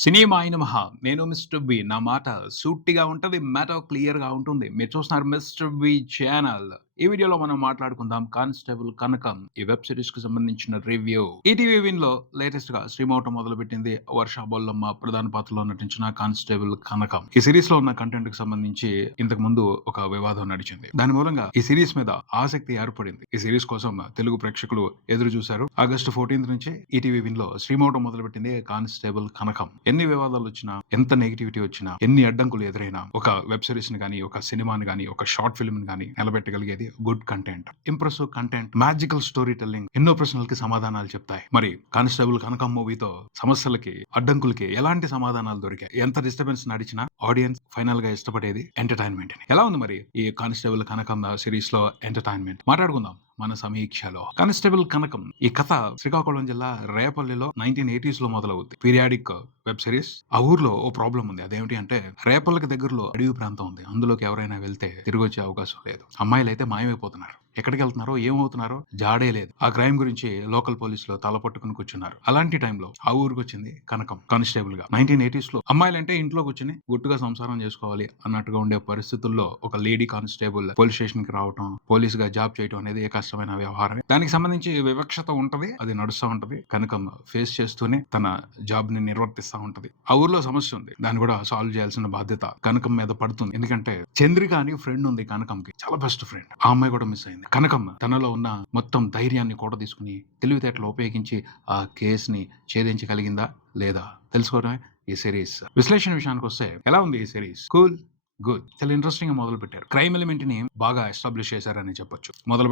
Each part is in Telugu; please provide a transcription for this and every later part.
సినిమాయ నమః. నేను మిస్టర్ బి. నా మాట సూటిగా ఉంటది. మ్యాటర్ క్లియర్‌గా ఉంటుంది. మీరు చూస్తున్నారు మిస్టర్ బి ఛానల్. ఈ వీడియోలో మనం మాట్లాడుకుందాం 'కానిస్టేబుల్ కనకం' ఈ వెబ్ సీరీస్‌కి సంబంధించిన రివ్యూ. ఈటీవీ విన్‌లో లేటెస్ట్‌గా స్ట్రీమ్ అవ్వటం మొదలుపెట్టింది 'వర్ష బొల్లమ్మ' ప్రధాన పాత్రలో నటించిన 'కానిస్టేబుల్ కనకం'. ఈ సీరీస్‌లో ఉన్న కంటెంట్‌కి సంబంధించి ఇంతకు ముందు ఒక వివాదం నడిచింది. దాని మూలంగా ఈ సీరీస్ మీద ఆసక్తి ఏర్పడింది. ఈ సీరీస్ కోసం తెలుగు ప్రేక్షకులు ఎదురు చూశారు. ఆగస్టు 14 నుంచి ఈటీవీ విన్‌లో స్ట్రీమ్ అవ్వటం మొదలుపెట్టింది 'కానిస్టేబుల్ కనకం'. ఎన్ని వివాదాలు వచ్చినా, ఎంత నెగటివిటీ వచ్చినా, ఎన్ని అడ్డంకులు ఎదురైనా ఒక వెబ్ సీరీస్‌ని గాని, ఒక సినిమాని గాని, ఒక షార్ట్ ఫిల్మ్‌ని గాని నిలబెట్టగలిగేది good content, impressive content, magical story telling, ఎన్నో ప్రశ్నలకి సమాధానాలు చెప్తాయి. మరి 'కానిస్టేబుల్ కనకం' మూవీతో సమస్యలకి, అడ్డంకులకి ఎలాంటి సమాధానాలు దొరికాయి? ఎంత డిస్టర్బెన్స్ నడిచినా ఆడియన్స్ ఫైనల్ గా ఇష్టపడేది ఎంటర్‌టైన్‌మెంట్ అని. ఎలా ఉంది మరి ఈ 'కానిస్టేబుల్ కనకం' సిరీస్ లో ఎంటర్‌టైన్‌మెంట్? మాట్లాడుకుందాం మన సమీక్షలో. 'కానిస్టేబుల్ కనకం' ఈ కథ శ్రీకాకుళం జిల్లా రేపల్లిలో 1980s లో మొదలవుద్ది. Periodic web series. ఆ ఊర్లో ఓ ప్రాబ్లం ఉంది. అదేమిటి అంటే రేపల్లకి దగ్గరలో అడవి ప్రాంతం ఉంది. అందులోకి ఎవరైనా వెళ్తే తిరిగొచ్చే అవకాశం లేదు. అమ్మాయిలైతే మాయమైపోతున్నారు. ఎక్కడికి వెళ్తున్నారో, ఏమవుతున్నారో జాడే లేదు. ఆ క్రైమ్ గురించి లోకల్ పోలీసులు తల పట్టుకుని కూర్చున్నారు. అలాంటి టైంలో ఆ ఊరికి వచ్చింది కనకం కానిస్టేబుల్ గా. 1980s లో అమ్మాయిలంటే ఇంట్లో కూర్చుని గుట్టుగా సంసారం చేసుకోవాలి అన్నట్టుగా ఉండే పరిస్థితుల్లో ఒక లేడీ కానిస్టేబుల్ పోలీస్ స్టేషన్ కి రావటం, పోలీస్ గా జాబ్ చేయడం అనేది ఏ కష్టమైన వ్యవహారమే. దానికి సంబంధించి వివక్షత ఉంటది. అది నడుస్తూ ఉంటది. కనకం ఫేస్ చేస్తూనే తన జాబ్ ని నిర్వర్తిస్తా ఉంటది. ఆ ఊర్లో సమస్య ఉంది. దాన్ని కూడా సాల్వ్ చేయాల్సిన బాధ్యత కనకం మీద పడుతుంది. ఎందుకంటే చంద్రిక అని ఫ్రెండ్ ఉంది కనకంకి. చాలా బెస్ట్ ఫ్రెండ్. ఆ అమ్మాయి కూడా మిస్ అయింది. కనకం తనలో ఉన్న మొత్తం ధైర్యాన్ని కూడా తీసుకుని తెలివితేటలు ఉపయోగించి ఆ కేసుని ఛేదించగలిగిందా లేదా తెలుసుకోవడమే ఈ సిరీస్. విశ్లేషణ విషయానికి వస్తే ఎలా ఉంది ఈ సిరీస్? Cool, good. చాలా ఇంట్రెస్టింగ్ గా మొదలు పెట్టారు. క్రైమ్ ఎలిమెంట్ ని బాగా ఎస్టాబ్లిష్ చేశారని చెప్పొచ్చు. మొదలు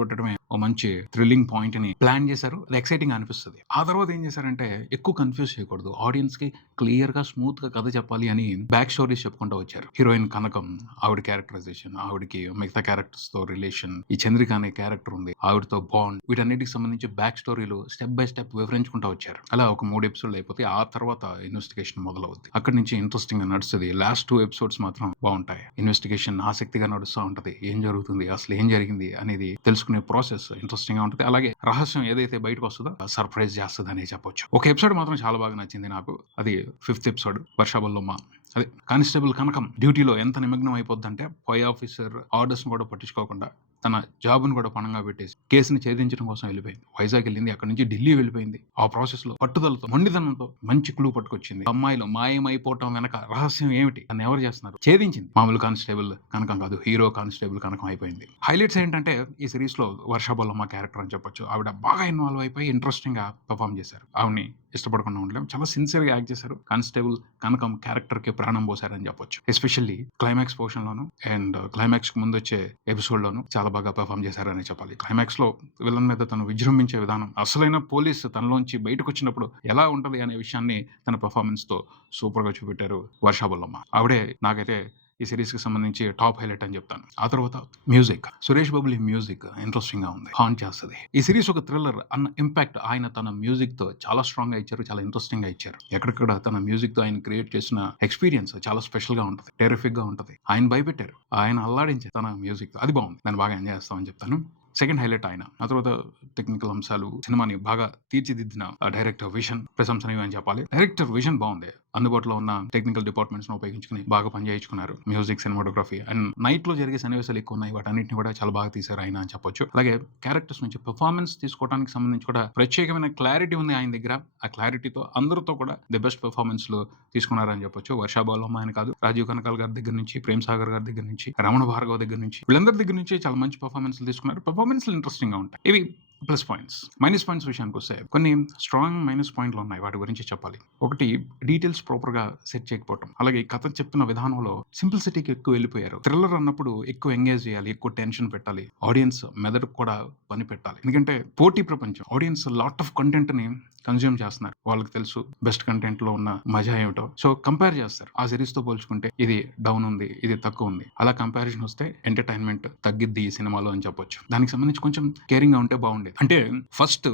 పెట్టడమే ఓ మంచి థ్రిల్లింగ్ పాయింట్ ని ప్లాన్ చేశారు. అది ఎక్సైటింగ్ అనిపిస్తుంది. ఆ తర్వాత ఏం చేశారంటే ఎక్కువ కన్ఫ్యూజ్ చేయకూడదు. ఆడియన్స్ కి క్లియర్ గా స్మూత్ గా కథ చెప్పాలి అని బ్యాక్ స్టోరీస్ చెప్పుకుంటూ వచ్చారు. హీరోయిన్ కనకం, ఆవిడ క్యారెక్టరైజేషన్, ఆవిడకి మిగతా క్యారెక్టర్స్ తో రిలేషన్, ఈ చంద్రిక అనే క్యారెక్టర్ ఉంది, ఆవిడతో బాండ్, వీటన్నిటికి సంబంధించి బ్యాక్ స్టోరీలు స్టెప్ బై స్టెప్ వివరించుకుంటూ వచ్చారు. అలా ఒక 3 ఎపిసోడ్లు అయిపోతే ఆ తర్వాత ఇన్వెస్టిగేషన్ మొదలవుద్ది. అక్కడి నుంచి ఇంట్రెస్టింగ్ గా నడుస్తుంది. లాస్ట్ 2 ఎపిసోడ్స్ మాత్రం బాగుంటాయి. ఇన్వెస్టిగేషన్ ఆసక్తిగా నడుస్తూ ఉంటది. ఏం జరుగుతుంది, అసలు ఏం జరిగింది అనేది తెలుసుకునే ప్రాసెస్ ఇంట్రెస్టింగ్ గా ఉంటది. అలాగే రహస్యం ఏదైతే బయటకు వస్తుందో సర్ప్రైజ్ చేస్తుంది అని చెప్పొచ్చు. ఒక ఎపిసోడ్ మాత్రం చాలా బాగా నచ్చింది నాకు. అది 5th ఎపిసోడ్ 'వర్ష బొల్లమ్మ'. అదే కానిస్టేబుల్ కనకం డ్యూటీలో ఎంత నిమగ్నం అయిపోద్దంటే పై ఆఫీసర్ ఆర్డర్స్ కూడా పట్టించుకోకుండా తన జాబ్ను కూడా పణంగా పెట్టేసి కేసుని ఛేదించడం కోసం వెళ్ళిపోయింది. వైజాగ్ వెళ్ళింది. అక్కడి నుంచి ఢిల్లీ వెళ్ళిపోయింది. ఆ ప్రాసెస్ లో పట్టుదలతో, మొండితనంతో మంచి క్లూ పట్టుకొచ్చింది. అమ్మాయిలు మాయమైపోవటం వెనక రహస్యం ఏమిటి, తను ఎవరు చేస్తున్నారు, ఛేదించింది. మామూలు కానిస్టేబుల్ కనకం కాదు, హీరో కానిస్టేబుల్ కనకం అయిపోయింది. హైలైట్స్ ఏంటంటే ఈ సిరీస్ లో వర్ష బొల్లమ్మ క్యారెక్టర్ అని చెప్పొచ్చు. ఆవిడ బాగా ఇన్వాల్వ్ అయిపోయి ఇంట్రెస్టింగ్ గా పర్ఫామ్ చేశారు. ఆవిడని ఇష్టపడకుండా ఉండలేం. చాలా సిన్సియర్ గా యాక్ట్ చేశారు. కానిస్టేబుల్ కనకం క్యారెక్టర్ కి ప్రాణం పోశారని చెప్పొచ్చు. Especially climax portion loan and climax కి ముందు వచ్చే ఎపిసోడ్ లోను చాలా బాగా పర్ఫామ్ చేశారని చెప్పాలి. క్లైమాక్స్ లో విలన్ మీద తను విజృంభించే విధానం, అసలైన పోలీస్ తనలోంచి బయటకు వచ్చినప్పుడు ఎలా ఉంటది అనే విషయాన్ని తన పర్ఫార్మెన్స్ తో సూపర్ గా చూపెట్టారు వర్ష బొల్లమ్మ. ఆవిడే నాకైతే ఈ సిరీస్ కి సంబంధించి టాప్ హైలైట్ అని చెప్తాను. ఆ తర్వాత మ్యూజిక్, సురేష్ బాబులి మ్యూజిక్ ఇంట్రెస్టింగ్ గా ఉంది, హాంట్ చేస్తుంది. ఈ సిరీస్ ఒక థ్రిల్లర్ అన్న ఇంపాక్ట్ ఆయన తన మ్యూజిక్ తో చాలా స్ట్రాంగ్ గా ఇచ్చారు. చాలా ఇంట్రెస్టింగ్ గా ఇచ్చారు. ఎక్కడెక్కడ తన మ్యూజిక్ తో ఆయన క్రియేట్ చేసిన ఎక్స్పీరియన్స్ చాలా స్పెషల్ గా ఉంటుంది, టెరిఫిక్ గా ఉంటుంది. ఆయన భయపెట్టారు, ఆయన అల్లాడించారు తన మ్యూజిక్. అది బాగుంది. నేను బాగా ఎంజాయ్ చేస్తామని చెప్తాను. సెకండ్ హైలైట్ ఆయన. ఆ తర్వాత టెక్నికల్ అంశాలు, సినిమాని బాగా తీర్చిదిద్దిన డైరెక్టర్ విజన్ ప్రశంసనీయం అని చెప్పాలి. డైరెక్టర్ విజన్ బాగుంది. అందుబాటులో ఉన్న టెక్నికల్ డిపార్ట్మెంట్స్ ను ఉపయోగించుకుని బాగా పనిచేయించుకున్నారు. మ్యూజిక్, సినిమాటోగ్రఫీ అండ్ నైట్ లో జరిగే సన్నివేశాలు ఎక్కువ ఉన్నాయి. వాటన్నిటిని కూడా చాలా బాగా తీశారు ఆయన అని చెప్పొచ్చు. అలాగే క్యారెక్టర్స్ నుంచి పర్ఫార్మెన్స్ తీసుకోవడానికి సంబంధించి కూడా ప్రత్యేకమైన క్లారిటీ ఉంది ఆయన దగ్గర. ఆ క్లారిటీతో అందరితో కూడా ది బెస్ట్ పర్ఫార్మెన్స్ లో తీసుకున్నారని చెప్పొచ్చు. వర్ష బొల్లమ్మ అని కాదు, రాజీవ్ కనకాల్ గారి దగ్గర నుంచి, ప్రేమ్ సాగర్ గారి దగ్గర నుంచి, రమణ భార్గవ్ దగ్గర నుంచి, వీళ్ళందరి దగ్గర నుంచి చాలా మంచి పర్ఫార్మెన్స్ తీసుకున్నారు. పర్ఫార్మెన్స్ ఇంట్రెస్టింగ్ గా ఉంటాయి. ఇవి ప్లస్ పాయింట్స్. మైనస్ పాయింట్స్ విషయానికి వస్తే కొన్ని స్ట్రాంగ్ మైనస్ పాయింట్లు ఉన్నాయి. వాటి గురించి చెప్పాలి. ఒకటి, డీటెయిల్స్ ప్రాపర్ గా సెట్ చేయకపోవడం. అలాగే కథ చెప్తున్న విధానంలో సింప్లిసిటీకి ఎక్కువ వెళ్ళిపోయారు. థ్రిల్లర్ అన్నప్పుడు ఎక్కువ ఎంగేజ్ చేయాలి, ఎక్కువ టెన్షన్ పెట్టాలి, ఆడియన్స్ మెదడు కూడా పని పెట్టాలి. ఎందుకంటే పోటీ ప్రపంచం, ఆడియన్స్ లాట్ ఆఫ్ కంటెంట్ ని కన్జ్యూమ్ చేస్తున్నారు. వాళ్ళకి తెలుసు బెస్ట్ కంటెంట్ లో ఉన్న మజా ఏమిటో. సో కంపేర్ చేస్తారు. ఆ సిరీస్ తో పోల్చుకుంటే ఇది డౌన్ ఉంది, ఇది తక్కువ ఉంది. అలా కంపారిజన్ వస్తే ఎంటర్టైన్మెంట్ తగ్గిద్ది ఈ సినిమాలో అని చెప్పొచ్చు. దానికి సంబంధించి కొంచెం కేరింగ్ గా ఉంటే బాగుండేది. అంటే ఫస్ట్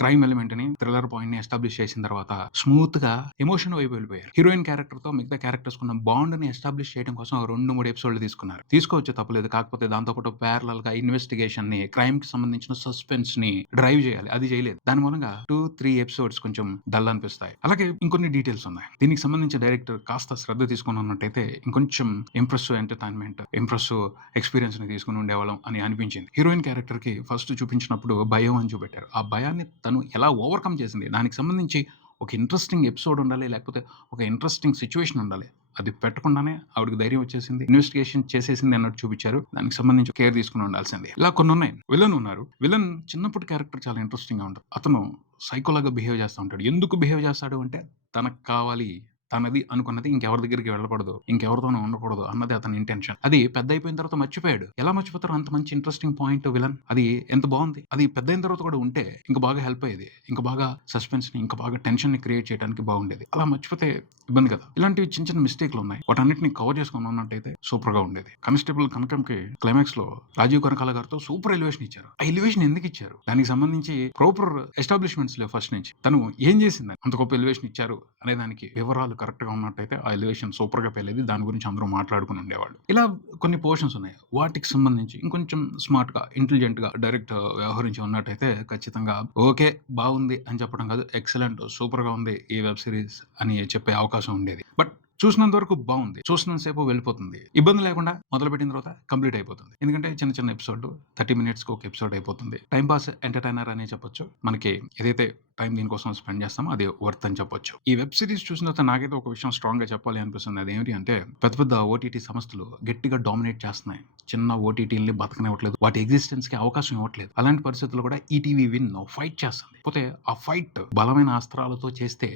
క్రైమ్ ఎలిమెంట్ ని, థ్రిల్లర్ పాయింట్ ని ఎస్టాబ్లిష్ చేసిన తర్వాత స్మూత్ గా ఎమోషన్ వైపు వెళ్ళిపోయారు. హీరోయిన్ క్యారెక్టర్ తో మిగతా క్యారెక్టర్స్ కున్న బాండ్ ని ఎస్టాబ్లిష్ చేయడం కోసం 2-3 ఎపిసోడ్లు తీసుకున్నారు. తీసుకోవచ్చు, తప్పలేదు. కాకపోతే దాంతో పాటు ప్యారలల్ గా ఇన్వెస్టిగేషన్ ని, క్రైమ్ కి సంబంధించిన సస్పెన్స్ ని డ్రైవ్ చేయాలి. అది చేయలేదు. దాని మూలంగా 2-3 ఎపిసోడ్స్ కొంచెం డల్ అనిపిస్తాయి. అలాగే ఇంకొన్ని డీటెయిల్స్ ఉన్నాయి. దీనికి సంబంధించి డైరెక్టర్ కాస్త శ్రద్ధ తీసుకుని ఉన్నట్టయితే ఇంకొంచెం ఇంప్రెసివ్ ఎంటర్టైన్మెంట్, ఇంప్రెసివ్ ఎక్స్పీరియన్స్ ని తీసుకుని ఉండేవాళ్ళం అని అనిపించింది. హీరోయిన్ క్యారెక్టర్ కి ఫస్ట్ చూపించినప్పుడు భయం అని చూపెట్టారు. ఆ భయాన్ని తను ఎలా ఓవర్కమ్ చేసింది, దానికి సంబంధించి ఒక ఇంట్రెస్టింగ్ ఎపిసోడ్ ఉండాలి, లేకపోతే ఒక ఇంట్రెస్టింగ్ సిచ్యువేషన్ ఉండాలి. అది పెట్టకుండానే ఆవిడకి ధైర్యం వచ్చేసింది, ఇన్వెస్టిగేషన్ చేసేసింది అన్నట్టు చూపించారు. దానికి సంబంధించి కేర్ తీసుకుని ఉండాల్సింది. ఇలా కొన్ని ఉన్నాయి. విలన్ ఉన్నారు. విలన్ చిన్నప్పటి క్యారెక్టర్ చాలా ఇంట్రెస్టింగ్ గా ఉంటుంది. అతను సైకోలాగా బిహేవ్ చేస్తూ ఉంటాడు. ఎందుకు బిహేవ్ చేస్తాడు అంటే తనకు కావాలి, తనది అనుకున్నది ఇంకెవరి దగ్గరికి వెళ్ళకూడదు, ఇంకెవరితోనూ ఉండకూడదు అన్నది అతని ఇంటెన్షన్. అది పెద్ద అయిపోయిన తర్వాత మర్చిపోయాడు. ఎలా మర్చిపోతారు? అంత మంచి ఇంట్రెస్టింగ్ పాయింట్ విలన్. అది ఎంత బాగుంది. అది పెద్ద అయిన తర్వాత కూడా ఉంటే ఇంకా బాగా హెల్ప్ అయ్యేది. ఇంకా బాగా సస్పెన్స్ ని, ఇంకా బాగా టెన్షన్ ని క్రియేట్ చేయడానికి బాగుండేది. అలా మర్చిపోతే ఇబ్బంది కదా. ఇలాంటివి చిన్న చిన్న మిస్టేక్లు ఉన్నాయి. వాటన్నిటిని కవర్ చేసుకుని ఉన్నట్టయితే సూపర్ గా ఉండేది. కానిస్టేబుల్ కనకంకి క్లైమాక్స్ లో రాజీవ్ కనకాల గారితో సూపర్ ఎలివేషన్ ఇచ్చారు. ఆ ఎలివేషన్ ఎందుకు ఇచ్చారు? దానికి సంబంధించి ప్రాపర్ ఎస్టాబ్లిష్మెంట్స్ లేవు ఫస్ట్ నుంచి. తను ఏం చేసింది అంత గొప్ప ఎలివేషన్ ఇచ్చారు అనే దానికి వివరాలు కరెక్ట్ గా ఉన్నట్టయితే ఆ ఎలివేషన్ సూపర్ గా పెళ్ళేది. దాని గురించి అందరూ మాట్లాడుకుని ఉండేవాళ్ళు. ఇలా కొన్ని పోర్షన్స్ ఉన్నాయి. వాటికి సంబంధించి ఇంకొంచెం స్మార్ట్ గా, ఇంటెలిజెంట్ గా డైరెక్ట్ వ్యవహరించి ఉన్నట్టయితే ఖచ్చితంగా ఓకే బాగుంది అని చెప్పడం కాదు, ఎక్సలెంట్, సూపర్ గా ఉంది ఈ వెబ్ సిరీస్ అని చెప్పే అవకాశం ఉండేది. బట్ చూసినంత వరకు బాగుంది. చూసినంత సేపు వెళ్ళిపోతుంది. ఇబ్బంది లేకుండా మొదలుపెట్టిన తర్వాత కంప్లీట్ అయిపోతుంది. ఎందుకంటే చిన్న చిన్న ఎపిసోడ్ 30 minutes ఒక ఎపిసోడ్ అయిపోతుంది. టైం పాస్ ఎంటర్టైనర్ అని చెప్పొచ్చు. మనకి ఏదైతే టైం దీనికోసం స్పెండ్ చేస్తామో అది వర్త్ అని చెప్పొచ్చు. ఈ వెబ్ సిరీస్ చూసిన తర్వాత నాకైతే ఒక విషయం స్ట్రాంగ్ గా చెప్పాలి అనిపిస్తుంది. అదేమిటి అంటే పెద్ద పెద్ద ఓటీటీ సంస్థలు గట్టిగా డామినేట్ చేస్తున్నాయి. చిన్న ఓటీటీని బతకనివ్వట్లేదు. వాటి ఎగ్జిస్టెన్స్ కి అవకాశం ఇవ్వట్లేదు. అలాంటి పరిస్థితుల్లో కూడా ఈటీవీ విన్ ఫైట్ చేస్తుంది. పోతే ఆ ఫైట్ బలమైన అస్త్రాలతో చేస్తే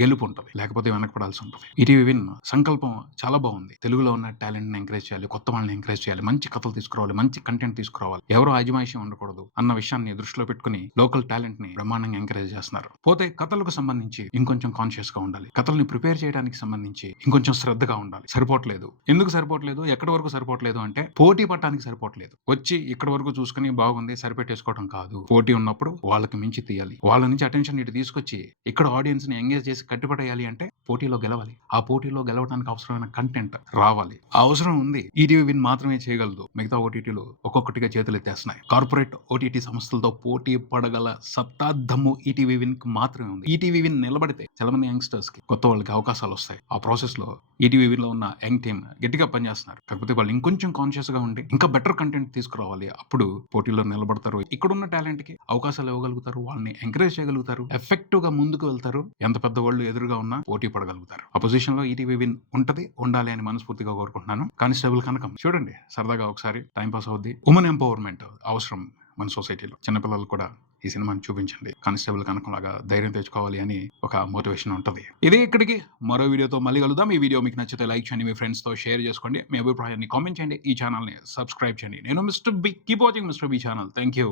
గెలుపు ఉంటుంది, లేకపోతే వెనకపడాల్సి ఉంటుంది. ఈటీవీ విన్ సంకల్పం చాలా బాగుంది. తెలుగులో ఉన్న టాలెంట్ ని ఎంకరేజ్ చేయాలి, కొత్త వాళ్ళని ఎంకరేజ్ చేయాలి, మంచి కథలు తీసుకురావాలి, మంచి కంటెంట్ తీసుకురావాలి, ఎవరో అజమాయిషీ ఉండకూడదు అన్న విషయాన్ని దృష్టిలో పెట్టుకుని లోకల్ టాలెంట్ ని బ్రహ్మాండంగా ఎంకరేజ్ చేస్తున్నారు. పోతే కథలకు సంబంధించి ఇంకొంచెం కాన్షియస్ గా ఉండాలి. కథల్ని ప్రిపేర్ చేయడానికి సంబంధించి ఇంకొంచెం శ్రద్ధగా ఉండాలి. సరిపోవట్లేదు. ఎందుకు సరిపోవట్లేదు? ఎక్కడి వరకు సరిపోవట్లేదు అంటే పోటీ పట్టడానికి సరిపోవట్లేదు. వచ్చి ఇక్కడ వరకు చూసుకుని బాగుంది సరిపెట్టేసుకోవడం కాదు. పోటీ ఉన్నప్పుడు వాళ్ళకి మించి తీయాలి. వాళ్ళ నుంచి అటెన్షన్ ఇటు తీసుకొచ్చి ఇక్కడ ఆడియన్స్ ని ఎంగేజ్ చేసి కట్టుబడేయాలి అంటే పోటీలో గెలవాలి. ఆ పోటీలో గెలవడానికి అవసరమైన కంటెంట్ రావాలి. ఆ అవసరం ఉంది. ఈటీవీ విన్ మాత్రమే చేయగలదు. మిగతా ఓటీటీలు ఒక్కొక్కటిగా చేతులు ఎత్తేస్తున్నాయి. కార్పొరేట్ ఓటీటీ సంస్థలతో పోటీ పడగల సత్తాద్దము ఈటీవీ విన్ కి మాత్రమే ఉంది. ఈటీవీ విన్ నిలబడితే చాలా మంది యంగ్స్టర్స్ కి, కొత్త వాళ్ళకి అవకాశాలు వస్తాయి. ఆ ప్రాసెస్ లో ఈటీవీ విన్ లో ఉన్న యంగ్ టీమ్ గట్టిగా పనిచేస్తున్నారు. కాకపోతే వాళ్ళు ఇంకొంచెం కాన్షియస్ గా ఉండి ఇంకా బెటర్ కంటెంట్ తీసుకురావాలి. అప్పుడు పోటీలో నిలబడతారు. ఇక్కడున్న టాలెంట్ కి అవకాశాలు ఇవ్వగలుగుతారు, వాళ్ళని ఎంకరేజ్ చేయగలుగుతారు, ఎఫెక్టివ్ గా ముందుకు వెళ్తారు. ఎంత పెద్ద వాళ్ళు ఎదురుగా ఉన్నా పోటీ పడగలుగుతారు. ఆ పొజిషన్ లో ఈటీవీ విన్ ఉంటది, ఉండాలి అని మనస్ఫూర్తిగా కోరుకుంటున్నాను. కానిస్టేబుల్ కనకం చూడండి, సరదాగా ఒకసారి టైం పాస్ అవుద్ది. ఉమెన్ ఎంపవర్మెంట్ అవసరం మన సొసైటీలో. చిన్నపిల్లలు కూడా ఈ సినిమాని చూపించండి. కానిస్టేబుల్ కనకం లాగా ధైర్యం తెచ్చుకోవాలి అని ఒక మోటివేషన్ ఉంటది. ఇదే ఇక్కడికి మరో వీడియోతో మళ్ళీ కలుద్దాం. ఈ వీడియో మీకు నచ్చితే లైక్ చేయండి, మీ ఫ్రెండ్స్ తో షేర్ చేసుకోండి, మీ అభిప్రాయాన్ని కామెంట్ చేయండి, ఈ ఛానల్ ని సబ్స్క్రైబ్ చేయండి. నేను mister B. Keep watching mister B channel. Thank you.